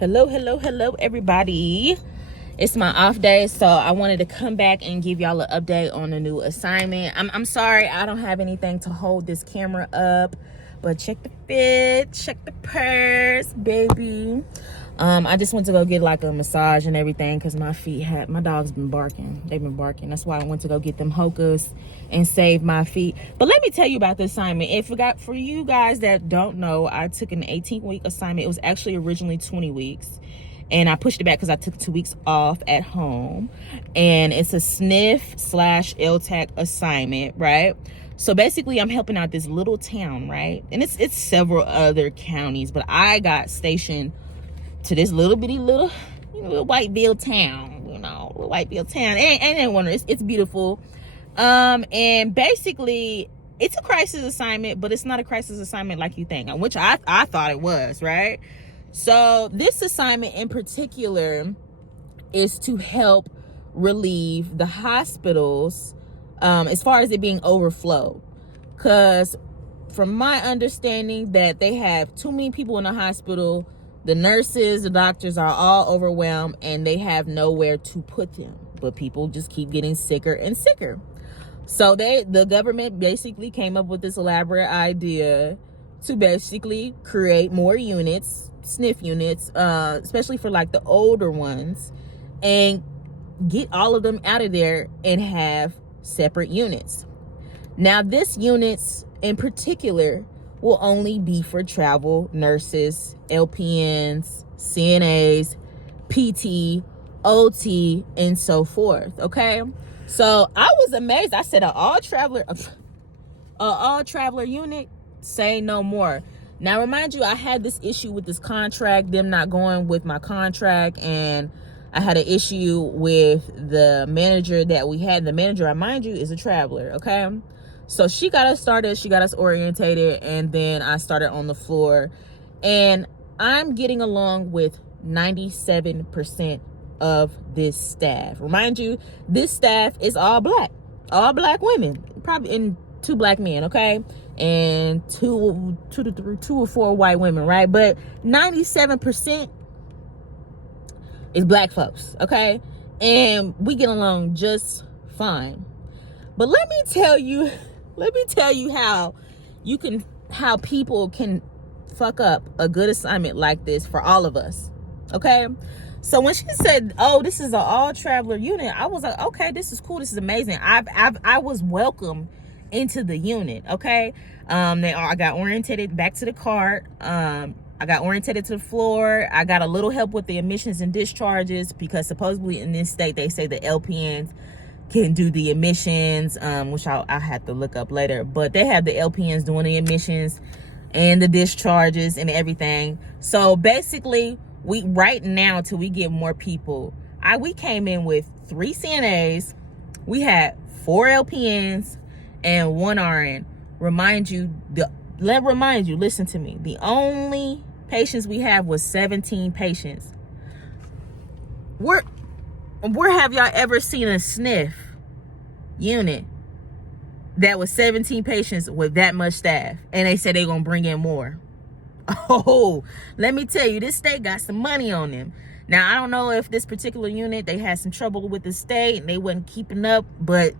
Hello, everybody. It's my off day, so I wanted to come back and give y'all an update on a new assignment. I'm sorry I don't have anything to hold this camera up, but check the fit, check the purse, baby. I just went to go get like a massage and everything because my dog's been barking. They've been barking. That's why I went to go get them Hokas and save my feet. But let me tell you about the assignment. For you guys that don't know, I took an 18-week assignment. It was actually originally 20 weeks. And I pushed it back because I took 2 weeks off at home. And it's a SNF/LTAC assignment, right? So basically, I'm helping out this little town, right? And it's several other counties, but I got stationed to this little Whiteville town, Whiteville town. And wonder, it's beautiful. And basically, it's a crisis assignment, but it's not a crisis assignment like you think, which I thought it was, right? So this assignment in particular is to help relieve the hospitals as far as it being overflowed. Because from my understanding that they have too many people in the hospital, the nurses, the doctors are all overwhelmed and they have nowhere to put them. But people just keep getting sicker and sicker. So the government basically came up with this elaborate idea to basically create more units, SNF units, especially for like the older ones, and get all of them out of there and have separate units. Now, this units in particular will only be for travel nurses, LPNs, CNAs, PT, OT, and so forth. Okay, so I was amazed. I said, an all traveler unit, say no more. Now, remind you, I had this issue with this contract, them not going with my contract, and I had an issue with the manager that we had. The manager, I mind you, is a traveler, okay? So she got us started, she got us orientated, and then I started on the floor. And I'm getting along with 97% of this staff. Remind you, this staff is all black women, probably in 2 black men, okay? And two or four white women, right? But 97% is black folks, okay? And we get along just fine. But let me tell you how people can fuck up a good assignment like this for all of us, okay? So when she said, "Oh, this is an all traveler unit," I was like, "Okay, this is cool. This is amazing." I was welcome into the unit, okay? I got orientated back to the cart. I got orientated to the floor. I got a little help with the admissions and discharges because supposedly in this state they say the LPNs can do the admissions, which I'll have to look up later. But they have the LPNs doing the admissions and the discharges and everything. So basically, right now till we get more people, we came in with 3 CNAs. We had 4 LPNs and 1 RN. Listen to me. The only patients we have was 17 patients. Where have y'all ever seen a SNF unit that was 17 patients with that much staff and they said they're gonna bring in more? Oh, let me tell you, this state got some money on them. Now, I don't know if this particular unit, they had some trouble with the state and they wasn't keeping up, but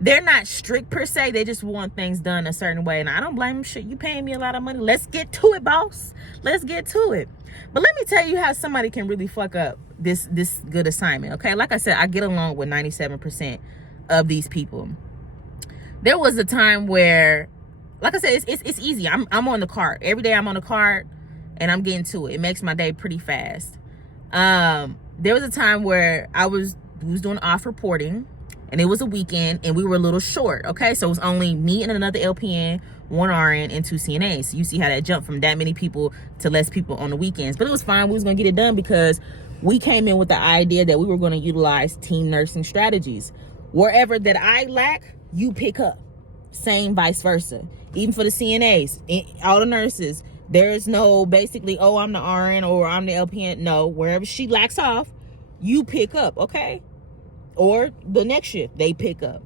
they're not strict per se. They just want things done a certain way. And I don't blame them. Shit, you paying me a lot of money. Let's get to it, boss. Let's get to it. But let me tell you how somebody can really fuck up this good assignment, okay? Like I said, I get along with 97% of these people. There was a time where, like I said, it's easy. I'm on the cart. Every day I'm on the cart and I'm getting to it. It makes my day pretty fast. There was a time where we was doing off reporting. And it was a weekend and we were a little short, okay? So it was only me and another LPN, 1 RN, and 2 CNAs. So you see how that jumped from that many people to less people on the weekends. But it was fine. We was going to get it done because we came in with the idea that we were going to utilize team nursing strategies. Wherever that I lack, you pick up. Same vice versa. Even for the CNAs, all the nurses, there's no basically, oh, I'm the RN or I'm the LPN. No, wherever she lacks off, you pick up, okay? Or the next shift, they pick up.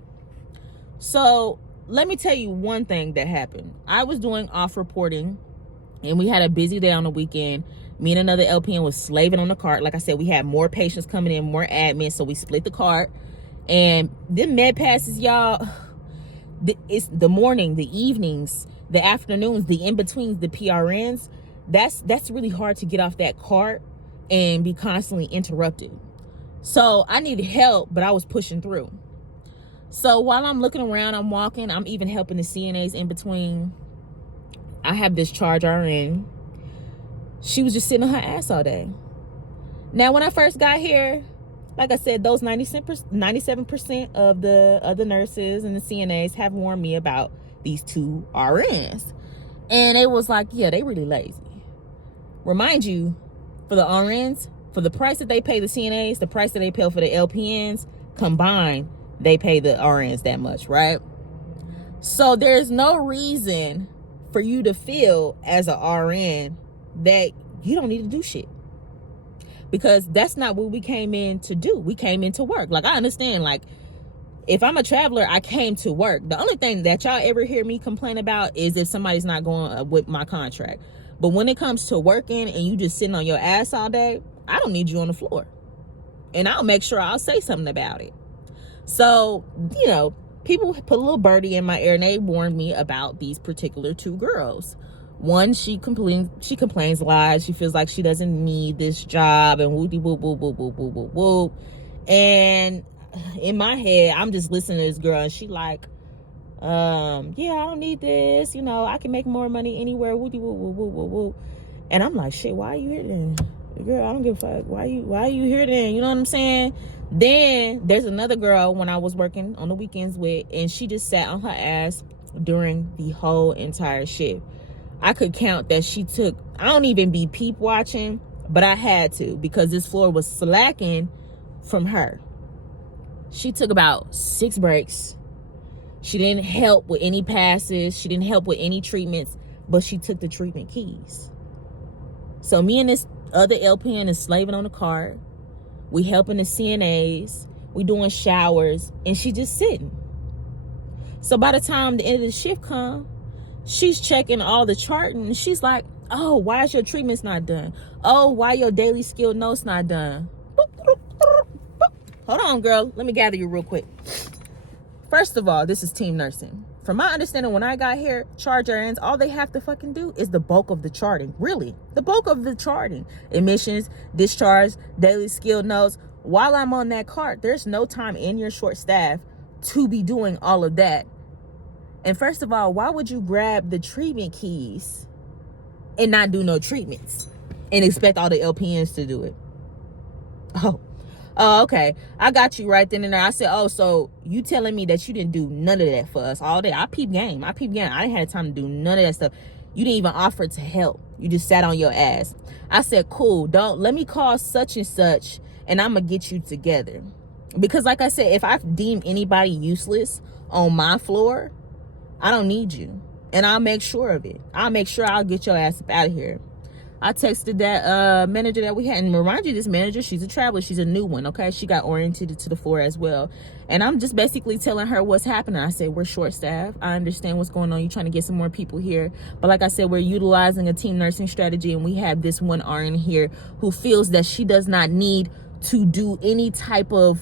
So let me tell you one thing that happened. I was doing off reporting and we had a busy day on the weekend Me and another LPN was slaving on the cart. Like I said, we had more patients coming in, more admin, so we split the cart. And them med passes, y'all, it's the morning, the evenings, the afternoons, the in-betweens, the PRNs. That's really hard to get off that cart and be constantly interrupted. So I needed help, but I was pushing through. So while I'm looking around, I'm walking, I'm even helping the CNAs in between. I have this charge RN. She was just sitting on her ass all day. Now, when I first got here, like I said, those 97% of the nurses and the CNAs have warned me about these 2 RNs. And it was like, yeah, they really lazy. Remind you, for the RNs, for the price that they pay the CNAs, the price that they pay for the LPNs, combined, they pay the RNs that much, right? So there's no reason for you to feel as a RN that you don't need to do shit. Because that's not what we came in to do. We came in to work. Like, I understand, like, if I'm a traveler, I came to work. The only thing that y'all ever hear me complain about is if somebody's not going with my contract. But when it comes to working and you just sitting on your ass all day, I don't need you on the floor. And I'll make sure I'll say something about it. So, you know, people put a little birdie in my ear and they warned me about these particular 2 girls. One, she complains a lot. She feels like she doesn't need this job and whoopty whoop whoop whoop whoop whoop whoop whoop. And in my head, I'm just listening to this girl and she like, yeah, I don't need this. You know, I can make more money anywhere. Whoopty whoop whoop whoop whoop whoop. And I'm like, shit, why are you here then? Girl, I don't give a fuck. Why are you here then? You know what I'm saying? Then there's another girl when I was working on the weekends with, and she just sat on her ass during the whole entire shift. I could count that she took, I don't even be peep watching, but I had to because this floor was slacking from her. She took about 6 breaks. She didn't help with any passes. She didn't help with any treatments, but she took the treatment keys. So me and this other LPN is slaving on the cart. We helping the CNAs. We doing showers, and she just sitting. So by the time the end of the shift come, she's checking all the charting, and she's like, oh, why is your treatments not done? Oh, why your daily skilled notes not done? Hold on, girl. Let me gather you real quick. First of all, this is team nursing. From my understanding, when I got here, charge RNs, all they have to fucking do is the bulk of the charting. Really, the bulk of the charting. Admissions, discharge, daily skilled notes. While I'm on that cart, there's no time in your short staff to be doing all of that. And first of all, why would you grab the treatment keys and not do no treatments and expect all the LPNs to do it? Oh, okay. I got you right then and there. I said, oh, so you telling me that you didn't do none of that for us all day? I peep game. I didn't have time to do none of that stuff. You didn't even offer to help. You just sat on your ass. I said, cool. Let me call such and such and I'm going to get you together. Because like I said, if I deem anybody useless on my floor, I don't need you. And I'll make sure of it. I'll make sure I'll get your ass up out of here. I texted that manager that we had, and remind you, this manager, she's a traveler. She's a new one, okay? She got oriented to the floor as well. And I'm just basically telling her what's happening. I said, we're short-staffed. I understand what's going on. You're trying to get some more people here. But like I said, we're utilizing a team nursing strategy, and we have this one RN here who feels that she does not need to do any type of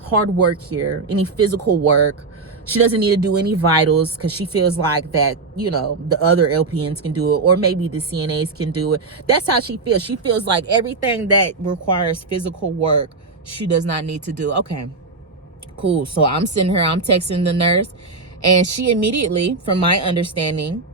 hard work here, any physical work. She doesn't need to do any vitals because she feels like that, you know, the other LPNs can do it, or maybe the CNAs can do it. That's how she feels. She feels like everything that requires physical work, she does not need to do. Okay, cool. So I'm sending her, I'm texting the nurse, and she immediately, from my understanding,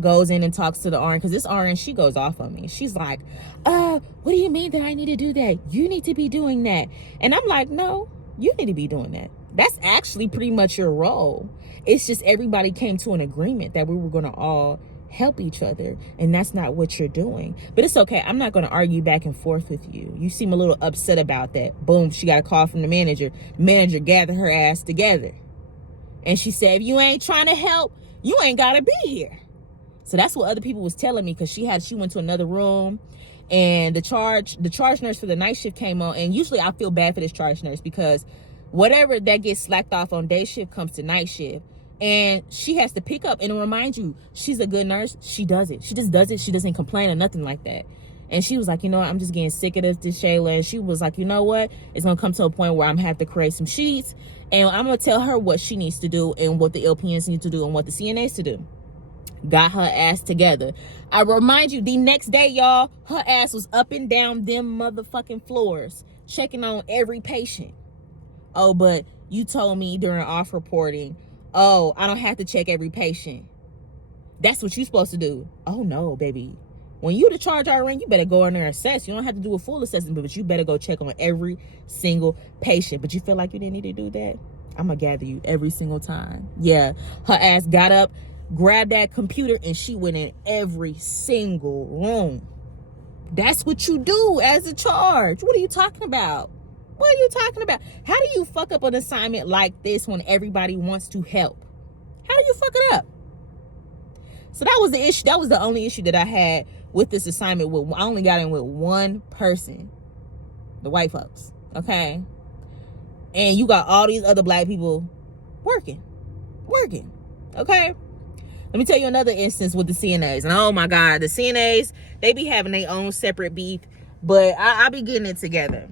goes in and talks to the RN, because this RN, she goes off on me. She's like, what do you mean that I need to do that? You need to be doing that. And I'm like, no, you need to be doing that. That's actually pretty much your role. It's just everybody came to an agreement that we were going to all help each other, and that's not what you're doing. But it's okay. I'm not going to argue back and forth with you. You seem a little upset about that. Boom, she got a call from the manager. The manager gathered her ass together, and she said, if you ain't trying to help, you ain't got to be here. So that's what other people was telling me, because she went to another room, and the charge nurse for the night shift came on. And usually I feel bad for this charge nurse, because whatever that gets slacked off on day shift comes to night shift, and she has to pick up. And to remind you, she's a good nurse. She does it. She just does it. She doesn't complain or nothing like that. And she was like, you know what, I'm just getting sick of this, Shayla. And she was like, you know what, it's gonna come to a point where I'm gonna have to create some sheets, and I'm gonna tell her what she needs to do and what the LPNs need to do and what the CNAs to do. Got her ass together. I remind you, the next day, y'all, her ass was up and down them motherfucking floors, checking on every patient. Oh, but you told me during off reporting, oh, I don't have to check every patient. That's what you're supposed to do. Oh no, baby. When you the charge RN, you better go in there and assess. You don't have to do a full assessment, but you better go check on every single patient. But you feel like you didn't need to do that? I'm gonna gather you every single time. Yeah, her ass got up, grabbed that computer, and she went in every single room. That's what you do as a charge. What are you talking about? What are you talking about? How do you fuck up an assignment like this when everybody wants to help? How do you fuck it up? So that was the issue. That was the only issue that I had with this assignment. I only got in with one person, the white folks, okay? And you got all these other black people working, okay? Let me tell you another instance with the CNAs. And oh my God, the CNAs, they be having their own separate beef, but I be getting it together.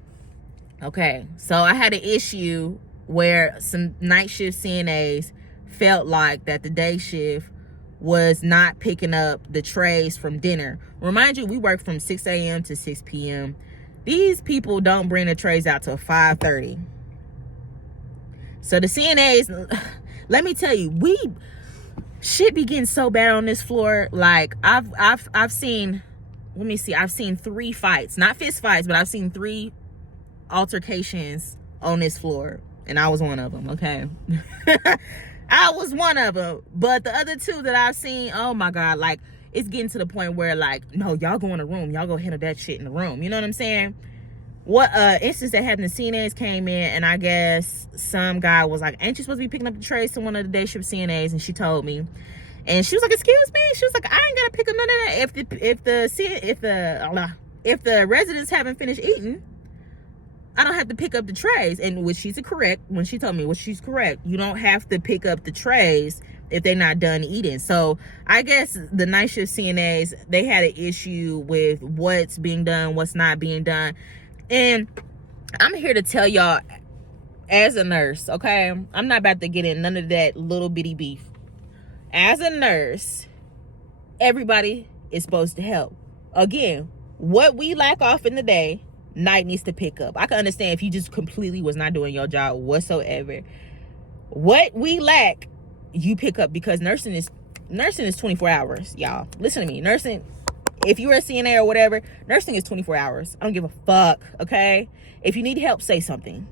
Okay, so I had an issue where some night shift CNAs felt like that the day shift was not picking up the trays from dinner. Remind you, we work from 6 a.m. to 6 p.m. These people don't bring the trays out till 5:30. So the CNAs, let me tell you, we shit be getting so bad on this floor. Like I've seen, let me see, I've seen 3 fights, not fist fights, but I've seen 3 altercations on this floor, and I was one of them. Okay. I was one of them, but the other 2 that I've seen, oh my God, like it's getting to the point where like, no, y'all go in the room, y'all go handle that shit in the room. You know what I'm saying? What instance that happened, the CNAs came in, and I guess some guy was like, ain't you supposed to be picking up the trays to one of the day shift CNAs? And she told me, and she was like, excuse me, she was like, I ain't gotta pick up none of that. If the residents haven't finished eating, I don't have to pick up the trays. And which she's correct, when she told me, well, she's correct. You don't have to pick up the trays if they're not done eating. So I guess the night shift CNAs, they had an issue with what's being done, what's not being done. And I'm here to tell y'all, as a nurse, okay, I'm not about to get in none of that little bitty beef. As a nurse, everybody is supposed to help. Again, what we lack off in the day, night needs to pick up. I can understand if you just completely was not doing your job whatsoever. What we lack, you pick up, because nursing is 24 hours, y'all. Listen to me. Nursing, if you're a CNA or whatever, nursing is 24 hours. I don't give a fuck, okay? If you need help, say something.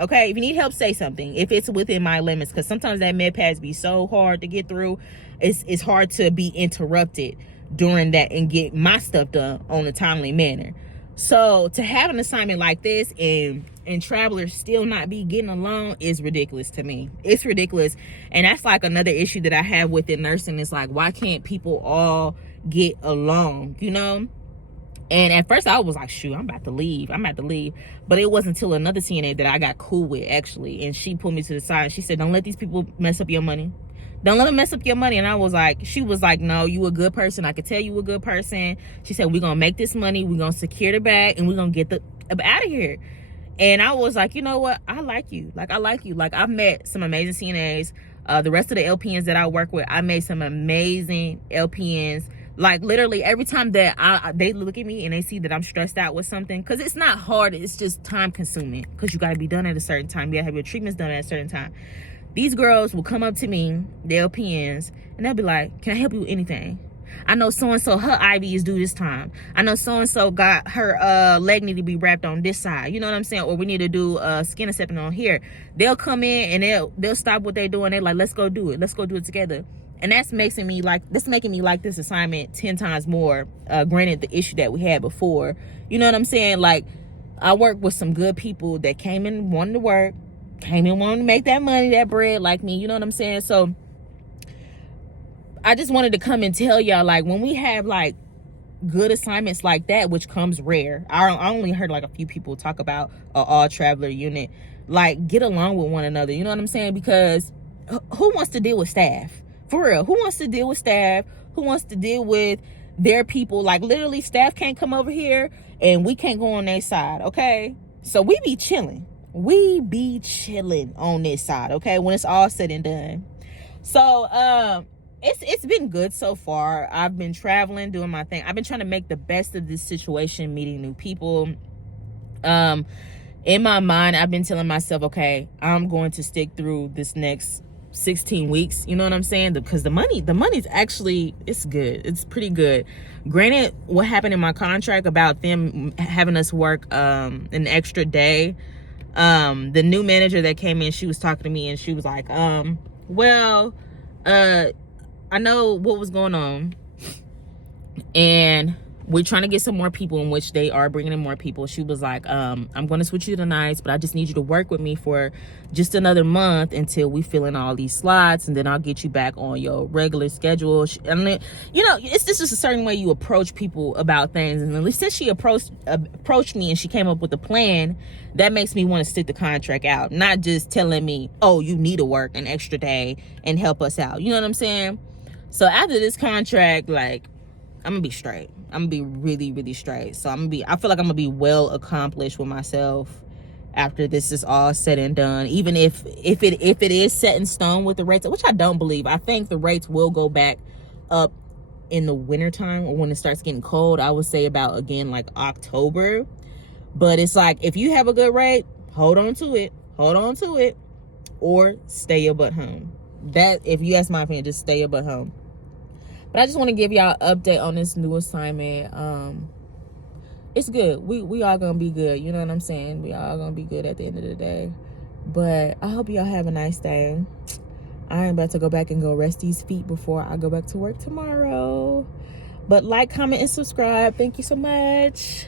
Okay? If you need help, say something. If it's within my limits, because sometimes that med pass be so hard to get through. It's hard to be interrupted during that and get my stuff done on a timely manner. So to have an assignment like this and travelers still not be getting along is ridiculous to me. It's ridiculous. And that's like another issue that I have within nursing. It's like, why can't people all get along, you know? And at first I was like, shoot, I'm about to leave. But it wasn't until another CNA that I got cool with, actually. And she pulled me to the side. She said, don't let these people mess up your money. Don't let them mess up your money. And I was like, she was like, no, you a good person. I could tell you a good person. She said, we're going to make this money. We're going to secure the bag, and we're going to get out of here. And I was like, you know what? I like you. Like, I've met some amazing CNAs. The rest of the LPNs that I work with, I made some amazing LPNs. Like, literally every time that they look at me and they see that I'm stressed out with something, because it's not hard. It's just time consuming, because you got to be done at a certain time. You got to have your treatments done at a certain time. These girls will come up to me, the LPNs, and they'll be like, can I help you with anything? I know so-and-so, her IV is due this time. I know so-and-so got her leg need to be wrapped on this side. You know what I'm saying? Or we need to do skin assessment on here. They'll come in and they'll stop what they're doing. They're like, let's go do it. Let's go do it together. And that's making me like this assignment 10 times more. Granted, the issue that we had before. You know what I'm saying? Like, I work with some good people that came in wanting to work, came in wanting to make that money, that bread, like me. You know what I'm saying? So I just wanted to come and tell y'all, like, when we have like good assignments like that, which comes rare. I only heard like a few people talk about an all traveler unit. Like, get along with one another. You know what I'm saying? Because who wants to deal with staff? For real, who wants to deal with staff? Who wants to deal with Their people, like literally staff can't come over here and we can't go on their side, okay? So we be chilling. We be chilling on this side, okay, when it's all said and done. So it's been good so far. I've been traveling, doing my thing. I've been trying to make the best of this situation, meeting new people. In my mind, I've been telling myself, okay, I'm going to stick through this next 16 weeks. You know what I'm saying? Because the money's actually, it's good. It's pretty good. Granted, what happened in my contract about them having us work an extra day, the new manager that came in, she was talking to me and she was like, well, I know what was going on, and we're trying to get some more people, in which they are bringing in more people. She was like, I'm going to switch you to nights, but I just need you to work with me for just another month until we fill in all these slots, and then I'll get you back on your regular schedule. And then, you know, it's just a certain way you approach people about things. And at least since she approached me and she came up with a plan, that makes me want to stick the contract out, not just telling me, oh, you need to work an extra day and help us out. You know what I'm saying? So after this contract, like, I'm gonna be straight. I'm gonna be really, really straight. So I feel like I'm gonna be well accomplished with myself after this is all said and done. Even if it is set in stone with the rates, which I don't believe. I think the rates will go back up in the wintertime, or when it starts getting cold. I would say about, again, like October. But it's like, if you have a good rate, hold on to it, or stay your butt home. That, if you ask my opinion, just stay your butt home. But I just want to give y'all an update on this new assignment. It's good. We all gonna be good. You know what I'm saying? We all gonna be good at the end of the day. But I hope y'all have a nice day. I am about to go back and go rest these feet before I go back to work tomorrow. But like, comment, and subscribe. Thank you so much.